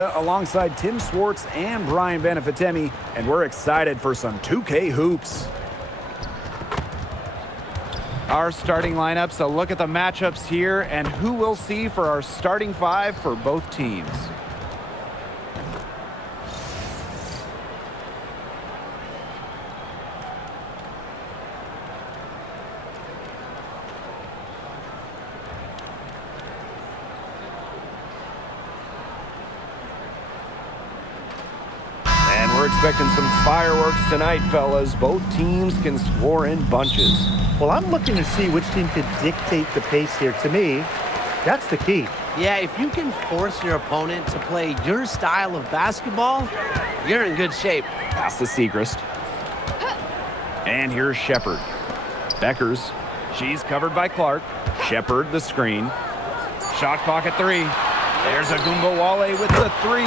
alongside Tim Swartz and Brian Benefitemi, and we're excited for some 2K hoops. Our starting lineups, a look at the matchups here and who we'll see for our starting five for both teams. And we're expecting some fireworks tonight, fellas. Both teams can score in bunches. Well, I'm looking to see which team can dictate the pace here. To me, that's the key. Yeah, if you can force your opponent to play your style of basketball, you're in good shape. Pass to Segrist. And here's Shepard. Beckers. She's covered by Clark. Shepard, the screen. Shot clock at 3. There's Agumbawale with the 3.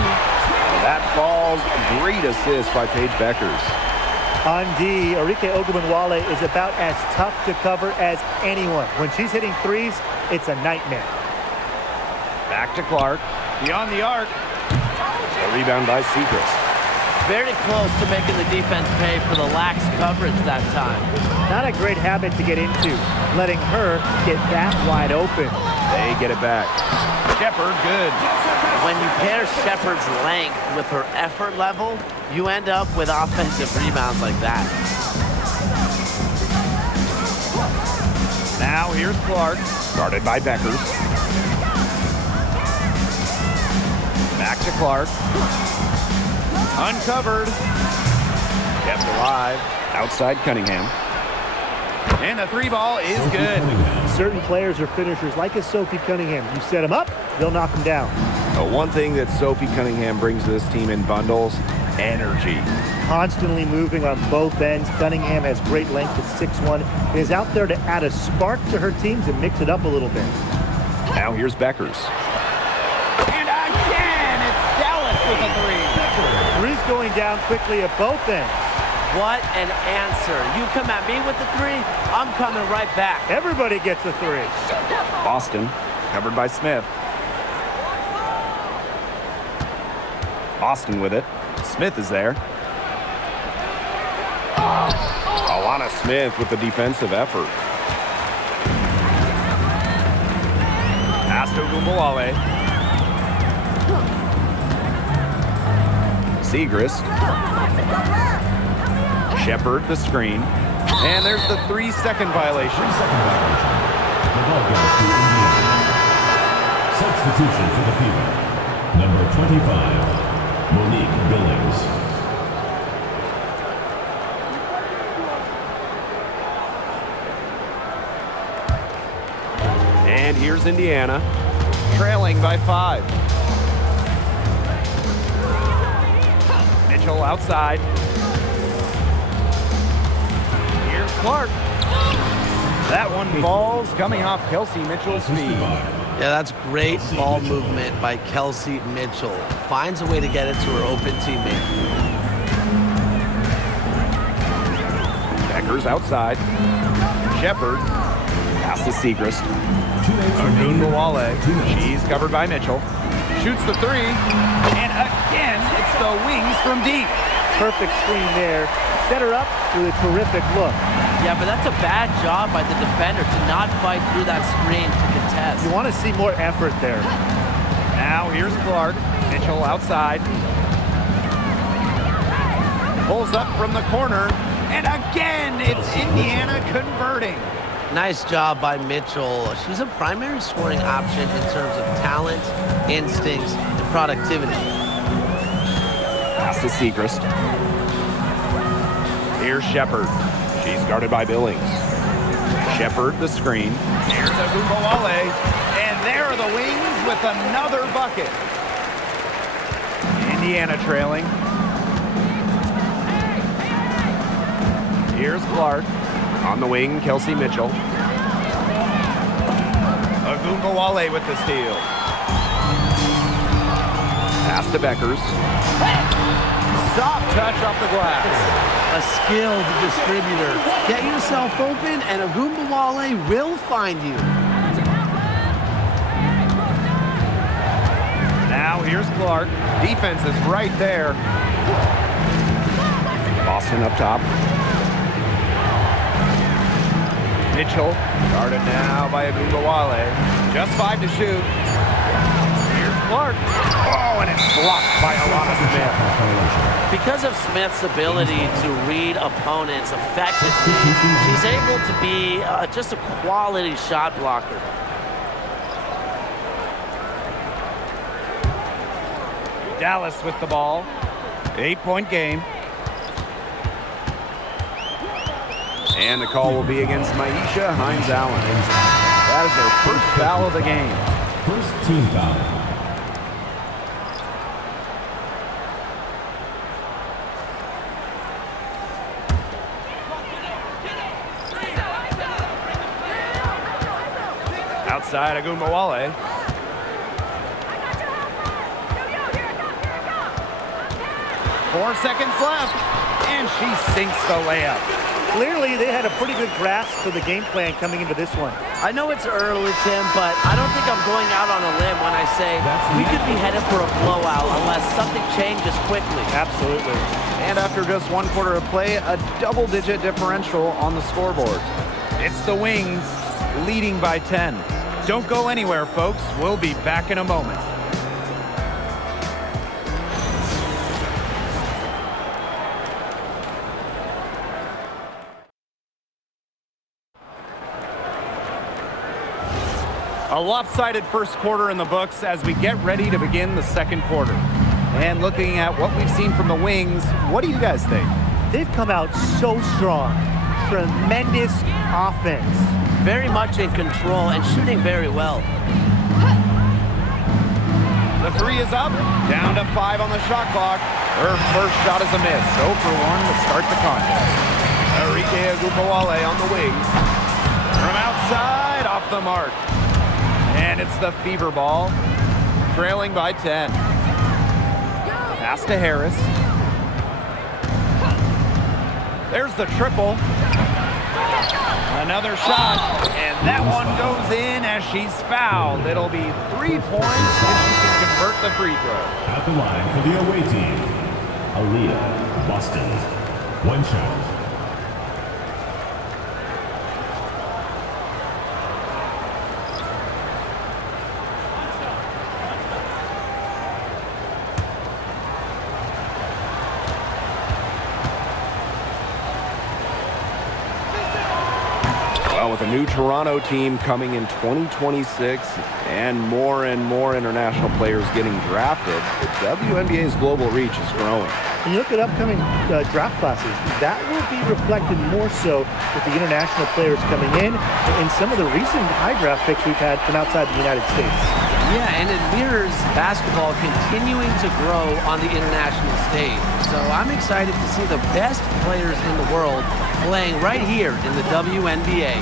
That falls. Great assist by Paige Beckers. On D, Arike Ogunbowale is about as tough to cover as anyone. When she's hitting threes, it's a nightmare. Back to Clark. Beyond the arc. A rebound by Segrist. Very close to making the defense pay for the lax coverage that time. Not a great habit to get into, letting her get that wide open. They get it back. Shepard, good. When you pair Shepard's length with her effort level, you end up with offensive rebounds like that. Now here's Clark. Guarded by Beckers. Back to Clark. Uncovered. Kept alive. Outside Cunningham. And the 3 ball is good. Certain players are finishers like a Sophie Cunningham. You set them up, they'll knock them down. One thing that Sophie Cunningham brings to this team in bundles, energy. Constantly moving on both ends. Cunningham has great length at 6'1", and is out there to add a spark to her team to mix it up a little bit. Now here's Beckers. And again, it's Dallas with a 3. Three's going down quickly at both ends. What an answer. You come at me with the 3, I'm coming right back. Everybody gets a 3. Boston, covered by Smith. Boston with it. Smith is there. Alana Smith with the defensive effort. Pass to Agumbawale. Segrist. Shepard, the screen. And there's the 3-second violation. The ball goes to Indiana. Substitution for the field. Number 25, Monique Billings. And here's Indiana, trailing by 5. Mitchell outside. Here's Clark. That one falls coming off Kelsey Mitchell's feet. Yeah, that's great ball movement by Kelsey Mitchell. Finds a way to get it to her open teammate. Beckers outside. Shepard. Pass to Segrist. Agumbawale. She's covered by Mitchell. Shoots the 3. And again, it's the wings from deep. Perfect screen there. Set her up with a terrific look. Yeah, but that's a bad job by the defender to not fight through that screen to contest. You want to see more effort there. Now here's Clark. Mitchell outside. Pulls up from the corner. And again, it's Indiana converting. Nice job by Mitchell. She's a primary scoring option in terms of talent, instincts, and productivity. Pass to Segrist. Here's Shepard. She's guarded by Billings. Shepard, the screen. Here's Agumbawale. And there are the wings with another bucket. Indiana trailing. Here's Clark. On the wing, Kelsey Mitchell. Agumbawale with the steal. Pass to Beckers. Soft touch off the glass. A skilled distributor. Get yourself open and Agumbawale will find you. Now Oh, here's Clark. Defense is right there. Boston up top. Mitchell, guarded now by Agumbawale. Just 5 to shoot. Here's Clark. Oh, and it's blocked by Alana Smith. Because of Smith's ability to read opponents effectively, she's able to be just a quality shot blocker. Dallas with the ball. 8-point game. And the call will be against Maisha Hines-Allen. That is her first foul of the game. First team foul. Outside Agumbawale. 4 seconds left, and she sinks the layup. Clearly, they had a pretty good grasp for the game plan coming into this one. I know it's early, Tim, but I don't think I'm going out on a limb when I say we could be headed for a blowout unless something changes quickly. Absolutely. And after just 1 quarter of play, a double-digit differential on the scoreboard. It's the Wings leading by 10. Don't go anywhere, folks. We'll be back in a moment. A lopsided first quarter in the books as we get ready to begin the second quarter. And looking at what we've seen from the Wings, what do you guys think? They've come out so strong. Tremendous offense. Very much in control and shooting very well. The 3 is up, down to 5 on the shot clock. Her first shot is a miss. 0 for 1 to start the contest. Arike Agumbawale on the wing. From outside, off the mark. And it's the Fever ball, trailing by 10. Pass to Harris. There's the triple. Another shot, and that one goes in as she's fouled. It'll be 3 points if she can convert the free throw. At the line for the away team, Aaliyah, Boston. 1 shot. With a new Toronto team coming in 2026 and more international players getting drafted, the WNBA's global reach is growing. When you look at upcoming draft classes, that will be reflected more so with the international players coming in and some of the recent high draft picks we've had from outside the United States. Yeah, and it mirrors basketball continuing to grow on the international stage. So I'm excited to see the best players in the world playing right here in the WNBA.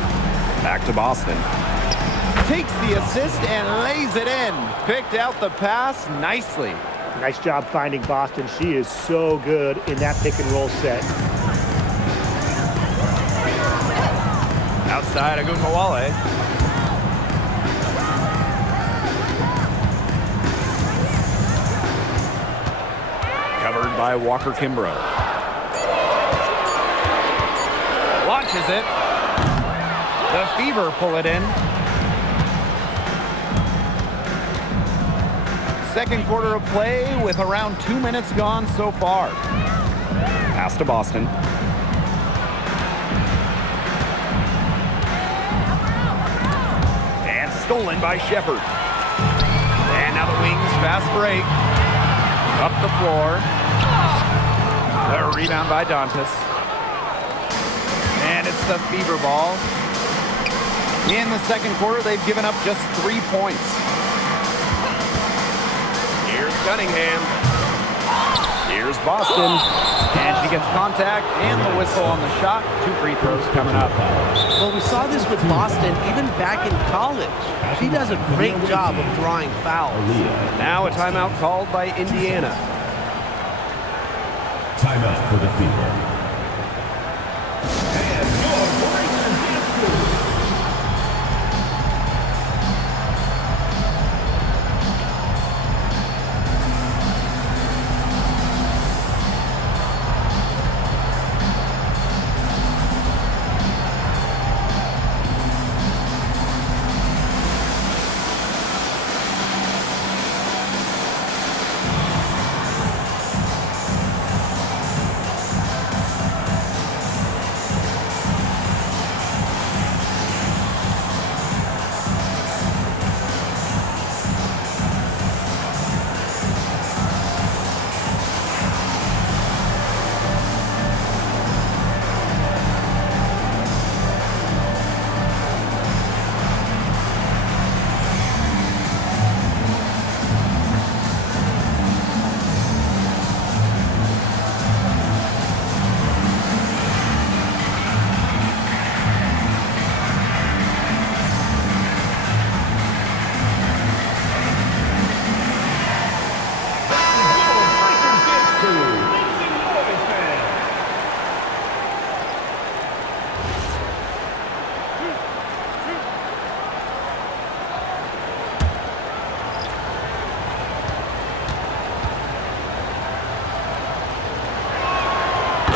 Back to Boston. Takes the assist and lays it in. Picked out the pass nicely. Nice job finding Boston. She is so good in that pick and roll set. Outside Agumbawale. Covered by Walker Kimbrough. Launches it. The Fever pull it in. Second quarter of play with around 2 minutes gone so far. Pass to Boston. And stolen by Shepard. And now the Wings fast break. Up the floor. The rebound by Dantas. And it's the Fever ball. In the second quarter, they've given up just 3 points. Here's Cunningham. Here's Boston. And she gets contact and the whistle on the shot. 2 free throws coming up. Well, we saw this with Boston even back in college. She does a great job of drawing fouls. Now a timeout called by Indiana. Timeout for the Fever.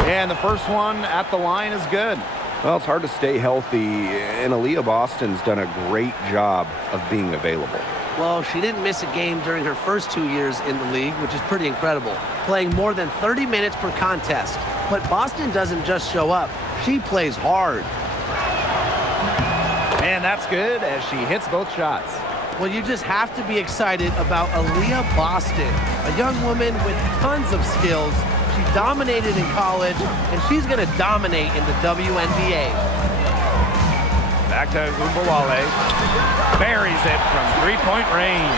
And the first one at the line is good. Well, it's hard to stay healthy, and Aaliyah Boston's done a great job of being available. Well, she didn't miss a game during her first 2 years in the league, which is pretty incredible, playing more than 30 minutes per contest. But Boston doesn't just show up. She plays hard. And that's good as she hits both shots. Well, you just have to be excited about Aaliyah Boston, a young woman with tons of skills. She dominated in college, and she's going to dominate in the WNBA. Back to Gumbawale. Buries it from three-point range.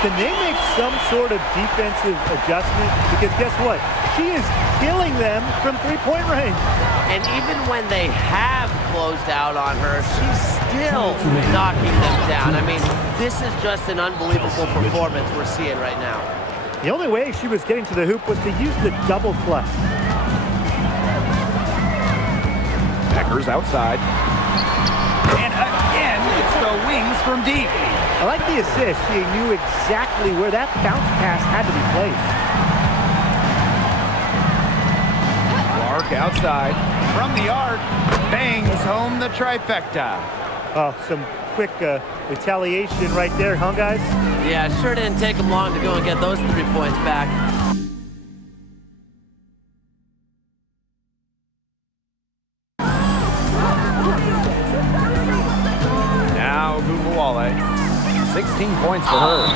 Can they make some sort of defensive adjustment? Because guess what? She is killing them from three-point range. And even when they have closed out on her, she's still knocking them down. I mean, this is just an unbelievable performance we're seeing right now. The only way she was getting to the hoop was to use the double clutch. Beckers outside. And again, it's the wings from deep. I like the assist. She knew exactly where that bounce pass had to be placed. Clark outside. From the arc, bangs home the trifecta. Oh, some quick retaliation right there, huh, guys? Yeah, it sure didn't take them long to go and get those 3 points back. Now Gumbawale. 16 points for her.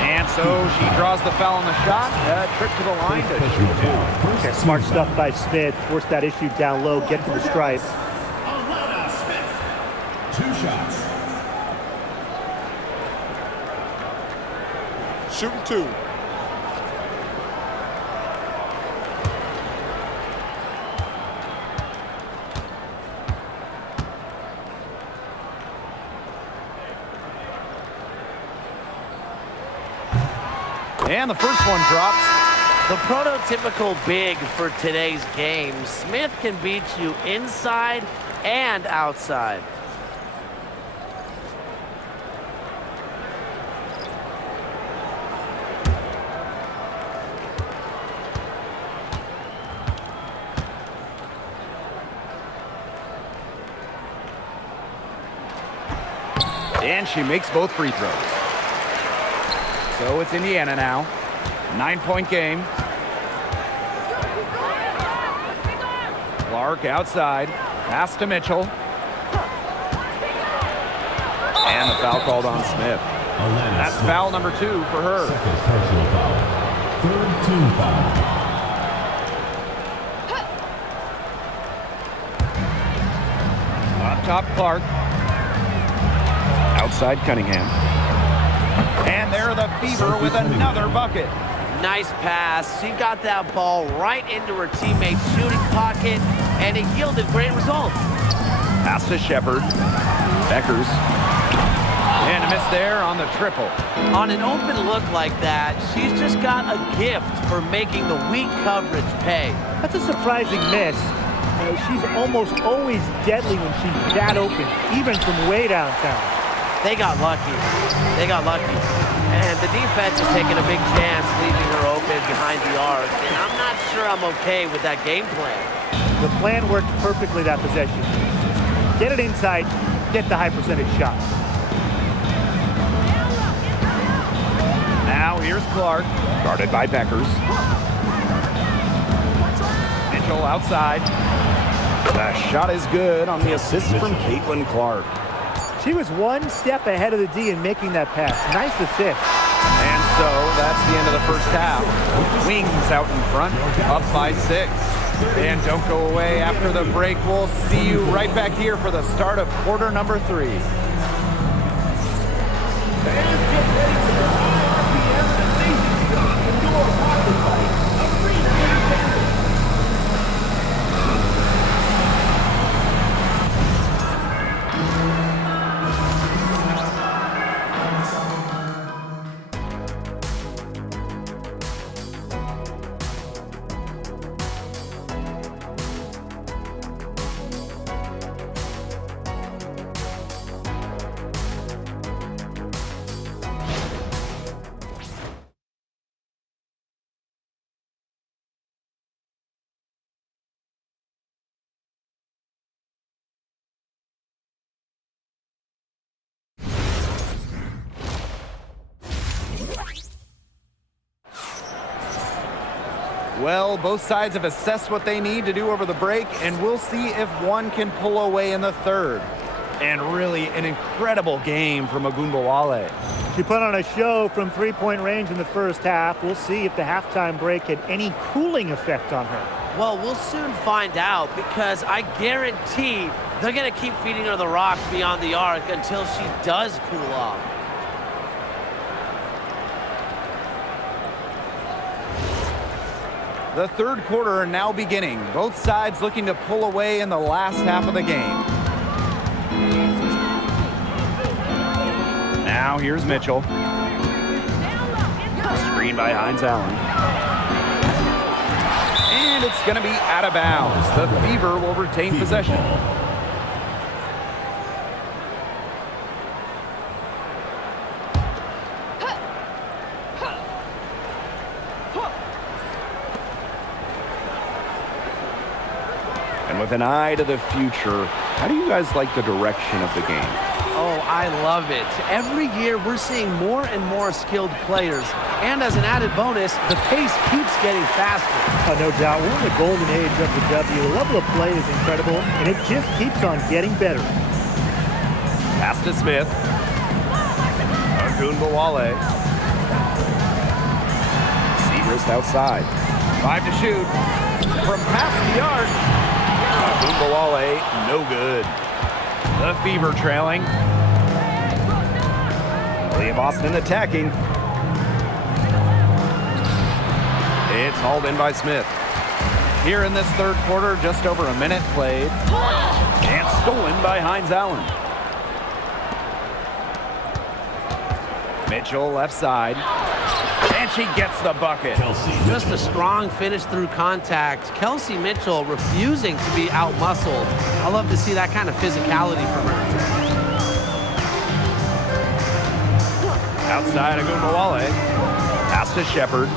And so she draws the foul on the shot. Trip to the line to shoot two. Okay, smart stuff by Smith. Force that issue down low, get to the stripe. Alana Smith. 2 shots. Shooting 2. And the first one drops. The prototypical big for today's game. Smith can beat you inside and outside. And she makes both free throws. So it's Indiana now. 9-point game. Clark outside. Pass to Mitchell. And the foul called on Smith. Alana That's Smith. foul number 2 for her. Second personal foul. 3rd team foul. Up top, Clark. Outside Cunningham. And there the Fever with another bucket. Nice pass. She got that ball right into her teammate's shooting pocket, and it yielded great results. Pass to Shepard. Beckers. And a miss there on the triple. On an open look like that, she's just got a gift for making the weak coverage pay. That's a surprising miss. She's almost always deadly when she's that open, even from way downtown. They got lucky. They got lucky. And the defense is taking a big chance leaving her open behind the arc. And I'm not sure I'm okay with that game plan. The plan worked perfectly that possession. Get it inside, get the high percentage shot. Now here's Clark. Guarded by Beckers. Mitchell outside. The shot is good on the assist from Caitlin Clark. She was one step ahead of the D in making that pass. Nice assist. And so that's the end of the first half. Wings out in front, up by 6. And don't go away after the break. We'll see you right back here for the start of quarter number 3. Well, both sides have assessed what they need to do over the break, and we'll see if one can pull away in the third. And really an incredible game from Ogunbowale. She put on a show from three-point range in the first half. We'll see if the halftime break had any cooling effect on her. Well, we'll soon find out, because I guarantee they're going to keep feeding her the rock beyond the arc until she does cool off. The third quarter now beginning. Both sides looking to pull away in the last half of the game. Now here's Mitchell. Screen by Hines Allen. And it's going to be out of bounds. The Fever will retain possession. And with an eye to the future, how do you guys like the direction of the game? Oh, I love it. Every year we're seeing more and more skilled players. And as an added bonus, the pace keeps getting faster. No doubt. We're in the golden age of the W. The level of play is incredible, and it just keeps on getting better. Pass to Smith. Ogunbowale. Segrist outside. 5 to shoot. From past the arc. Ogunbowale, no good. The Fever trailing. Leah Boston attacking. It's hauled in by Smith. Here in this third quarter, just over a minute played. And stolen by Hines Allen. Mitchell left side. And she gets the bucket. Just a strong finish through contact. Kelsey Mitchell refusing to be out-muscled. I love to see that kind of physicality from her. Outside Ogunbowale. Pass to Shepard.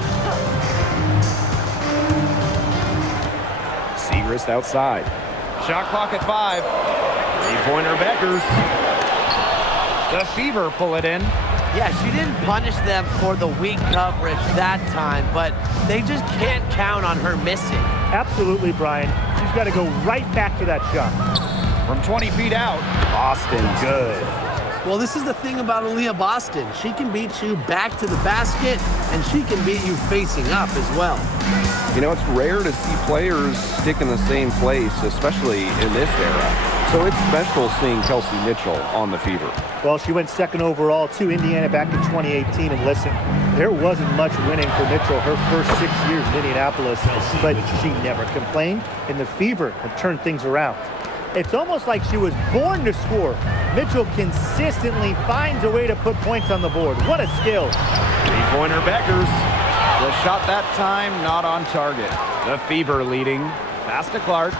Segrist outside. Shot clock at 5. Three-pointer Beckers. The Fever pull it in. Yeah, she didn't punish them for the weak coverage that time, but they just can't count on her missing. Absolutely, Brian. She's got to go right back to that shot. From 20 feet out. Boston good. Well, this is the thing about Aaliyah Boston. She can beat you back to the basket, and she can beat you facing up as well. You know, it's rare to see players stick in the same place, especially in this era. So it's special seeing Kelsey Mitchell on the Fever. Well, she went second overall to Indiana back in 2018, and listen, there wasn't much winning for Mitchell her first 6 years in Indianapolis, but she never complained, and the Fever have turned things around. It's almost like she was born to score. Mitchell consistently finds a way to put points on the board. What a skill. Three-pointer Beckers. The shot that time not on target. The Fever leading. Pass to Clark.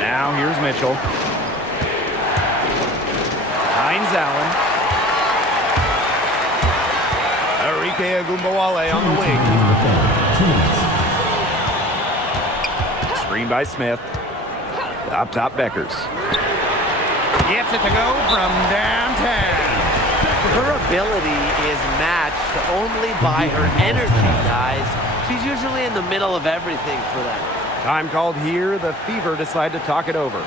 Now here's Mitchell. Hines Allen. Enrique Ogunbowale on the wing. Screen by Smith. Up top Beckers. Gets it to go from downtown. Her ability is matched only by her energy, guys. She's usually in the middle of everything for them. Time called here. The Fever decide to talk it over.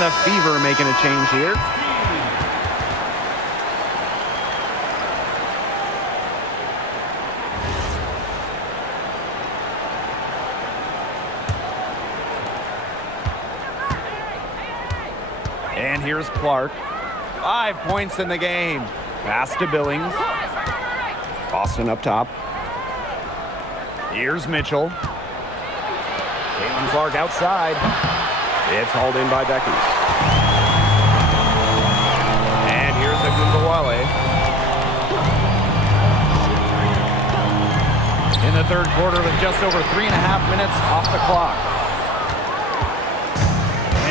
And the Fever making a change here. And here's Clark. 5 points in the game. Pass to Billings. Boston up top. Here's Mitchell. Caitlin Clark outside. It's hauled in by Beckers. And here's Agumbawale. In the third quarter with just over 3.5 minutes off the clock.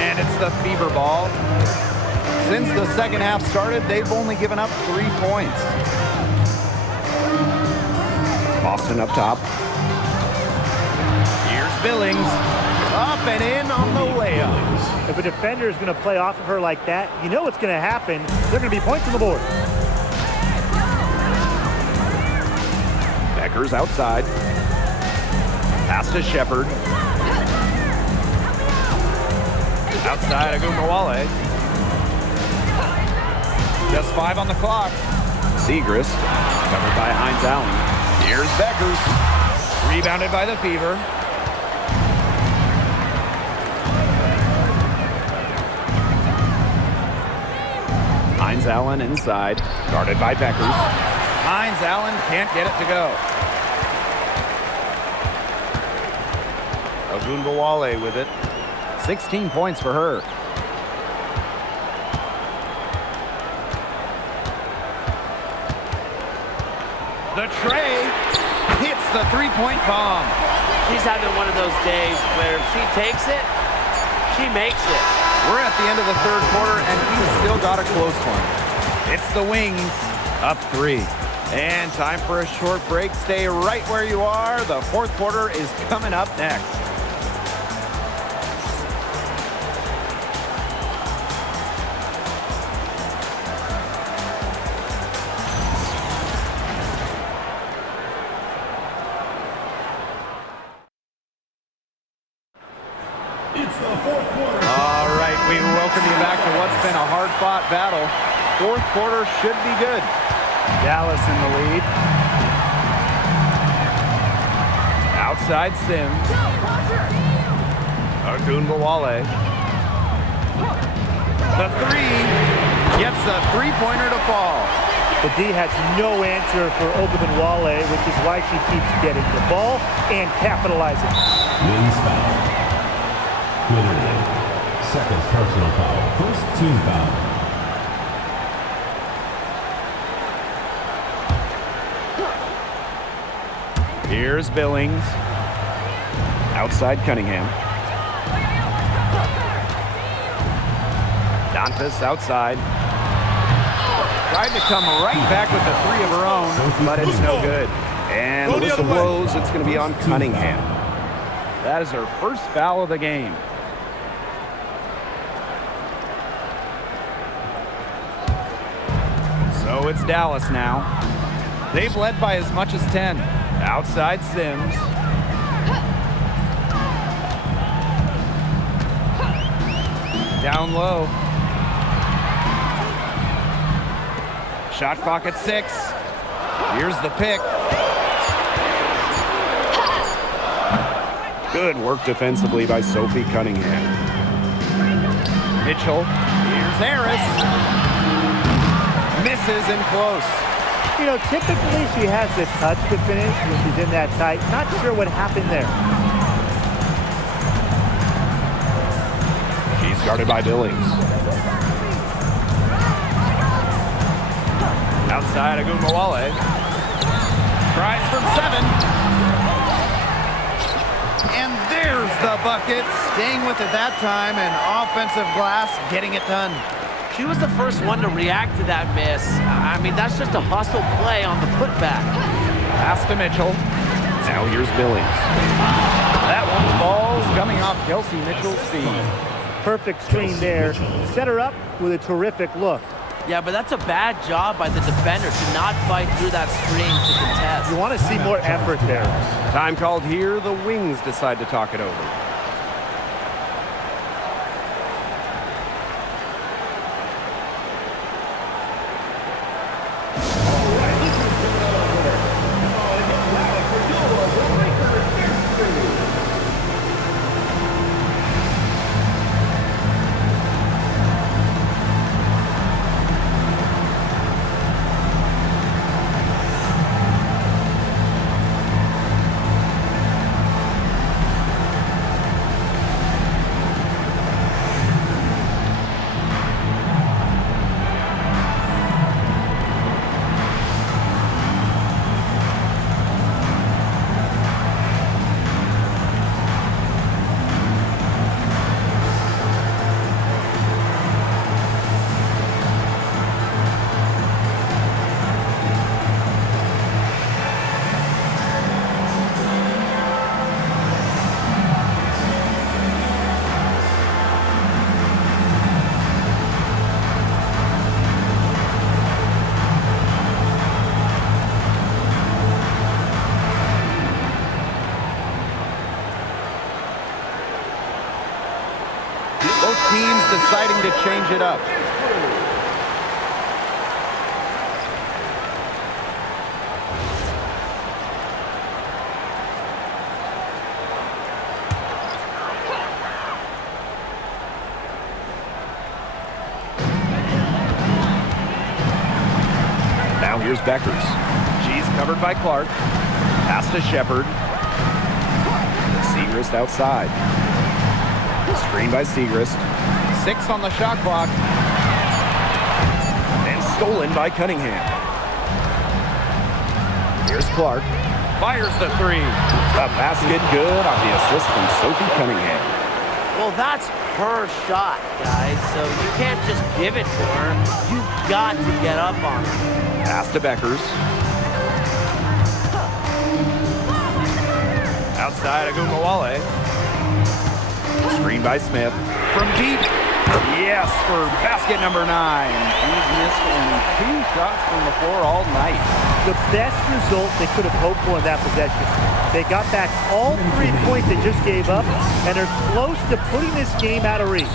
And it's the Fever ball. Since the second half started, they've only given up 3 points. Boston up top. Here's Billings. Up and in on the layup. If a defender is going to play off of her like that, you know what's going to happen. They're going to be points on the board. Beckers outside. Pass to Shepard. Outside Agumbawale. Just 5 on the clock. Segrist covered by Hines Allen. Here's Beckers. Rebounded by the Fever. Hines Allen inside, guarded by Beckers. Hines Allen can't get it to go. Agumbawale with it. 16 points for her. The tray hits the three-point bomb. She's having one of those days where if she takes it, she makes it. We're at the end of the third quarter, and we've still got a close one. It's the Wings, up 3. And time for a short break. Stay right where you are. The fourth quarter is coming up next. It's the fourth quarter. All right, we welcome you back to what's been a hard-fought battle. Fourth quarter should be good. Dallas in the lead. Outside Sims. Agumbawale. The three gets a three-pointer to fall. The D has no answer for Ogunbowale, which is why she keeps getting the ball and capitalizing. Wins foul. Quinerly. Second personal foul. First team foul. Here's Billings. Outside Cunningham. Dantas outside. Tried to come right back with the three of her own, but it's no good. And the whistle blows. It's going to be on Cunningham. That is her first foul of the game. So it's Dallas now. They've led by as much as 10. Outside Sims. Down low. Shot clock at 6. Here's the pick. Good work defensively by Sophie Cunningham. Mitchell. Here's Harris. Misses in close. You know, typically she has the touch to finish when she's in that tight. Not sure what happened there. She's guarded by Billings. Outside Agumbawale. Tries from 7. And there's the bucket. Staying with it that time, and offensive glass getting it done. She was the first one to react to that miss. I mean, that's just a hustle play on the putback. Pass to Mitchell. Now here's Billings. That one falls coming off Kelsey Mitchell's feet. Perfect screen there. Set her up with a terrific look. Yeah, but that's a bad job by the defender to not fight through that screen to contest. You want to see more effort there. Time called here. The Wings decide to talk it over. teams deciding to change it up. Now here's Beckers. She's covered by Clark. Pass to Shepard. Segrist outside. Screen by Segrist. 6 on the shot clock. And stolen by Cunningham. Here's Clark. Fires the 3. A basket good off the assist from Sophie Cunningham. Well, that's her shot, guys, so you can't just give it to her. You've got to get up on her. Pass to Beckers. Outside Agumbawale. Screen by Smith. From deep. Yes, for basket number 9. He's missed only 2 shots from the floor all night. The best result they could have hoped for in that possession. They got back all 3 points they just gave up, and are close to putting this game out of reach.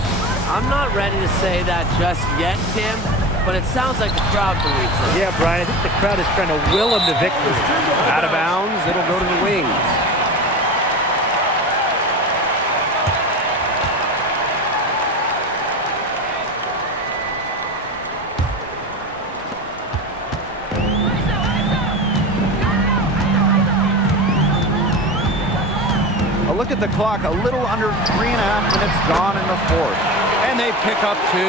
I'm not ready to say that just yet, Tim, but it sounds like the crowd believes it. Yeah, Brian, I think the crowd is trying to will them to victory. Out of bounds, it'll go to the wings. A look at the clock, a little under 3.5 minutes gone in the 4th. And they pick up 2.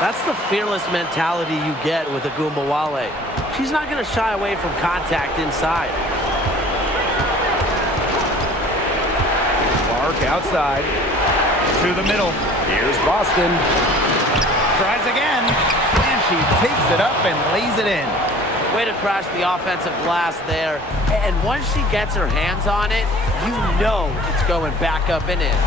That's the fearless mentality you get with Agumbawale. She's not going to shy away from contact inside. Clark outside. To the middle. Here's Boston. Tries again. And she takes it up and lays it in. Way to crash the offensive glass there. And once she gets her hands on it, you know it's going back up and in.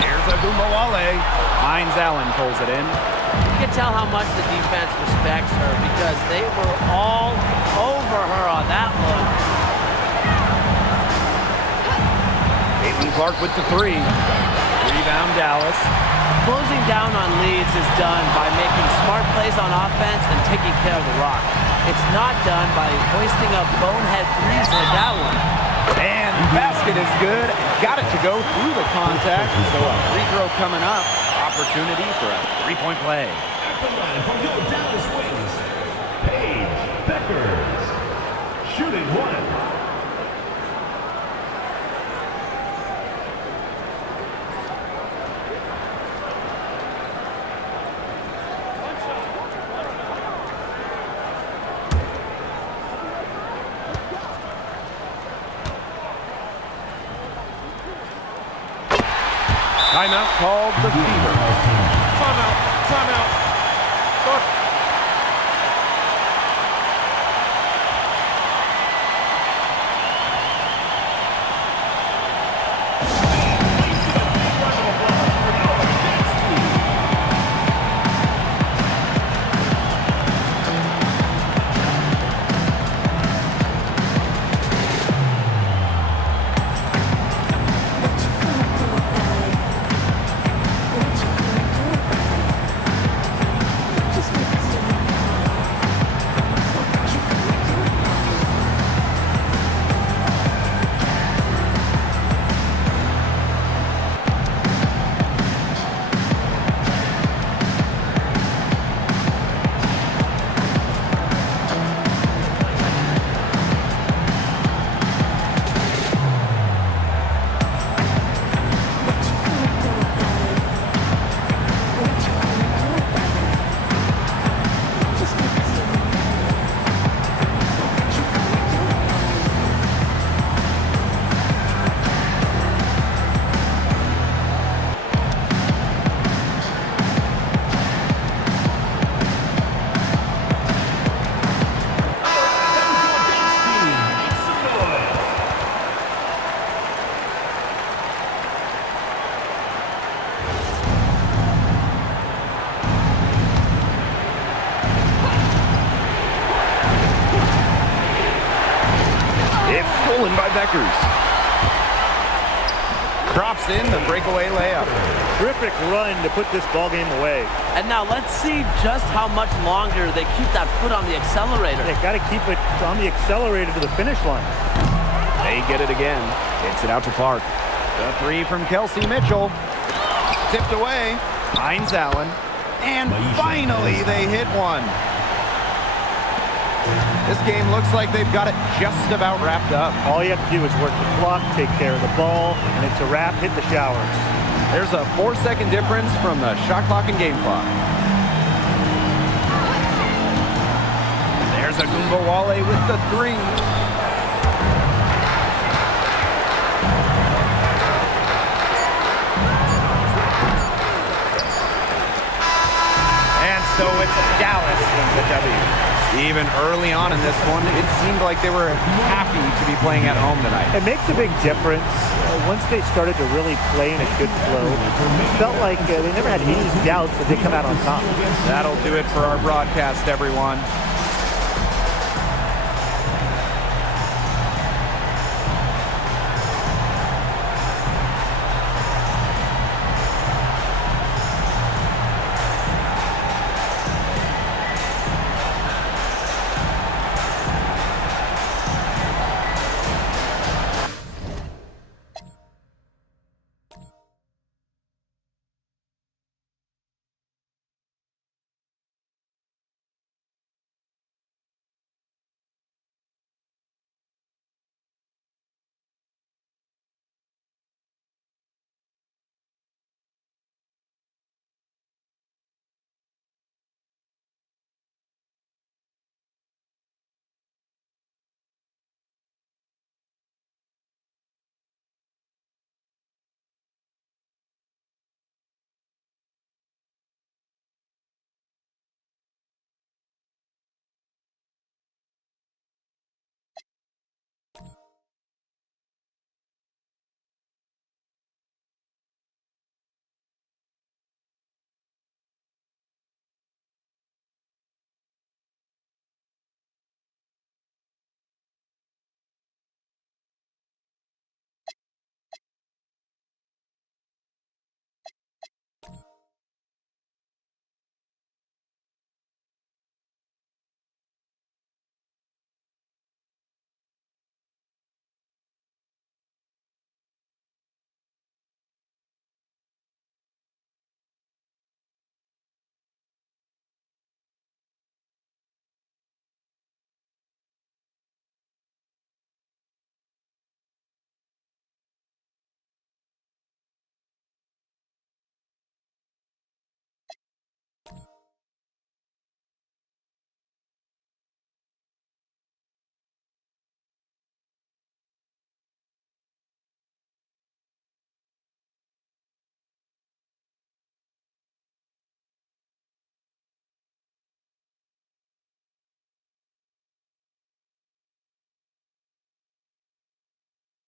Here's Agumbawale. Hines Allen pulls it in. You can tell how much the defense respects her because they were all over her on that look. Caitlin Clark with the 3. Rebound Dallas. Closing down on leads is done by making smart plays on offense and taking care of the rock. It's not done by hoisting up bonehead threes like that one. And basket is good. Got it to go through the contact. So a free throw coming up. Opportunity for a 3-point play. At the line from your Dallas Wings, Paige Beckers. Shooting 1. Timeout called the Fever. Timeout. Timeout. Stolen by Beckers. Drops in the breakaway layup. Terrific run to put this ball game away. And now let's see just how much longer they keep that foot on the accelerator. They got to keep it on the accelerator to the finish line. They get it again. Takes it out to Clark. The three from Kelsey Mitchell. Tipped away. Hines Allen. And finally they hit one. This game looks like they've got it just about wrapped up. All you have to do is work the clock, take care of the ball, and it's a wrap. Hit the showers. There's a 4-second difference from the shot clock and game clock. There's Agumbawale with the three. And so it's Dallas with the W. Even early on in this one, it seemed like they were happy to be playing at home tonight. It makes a big difference. Once they started to really play in a good flow, it felt like they never had any doubts that they come out on top. That'll do it for our broadcast, everyone.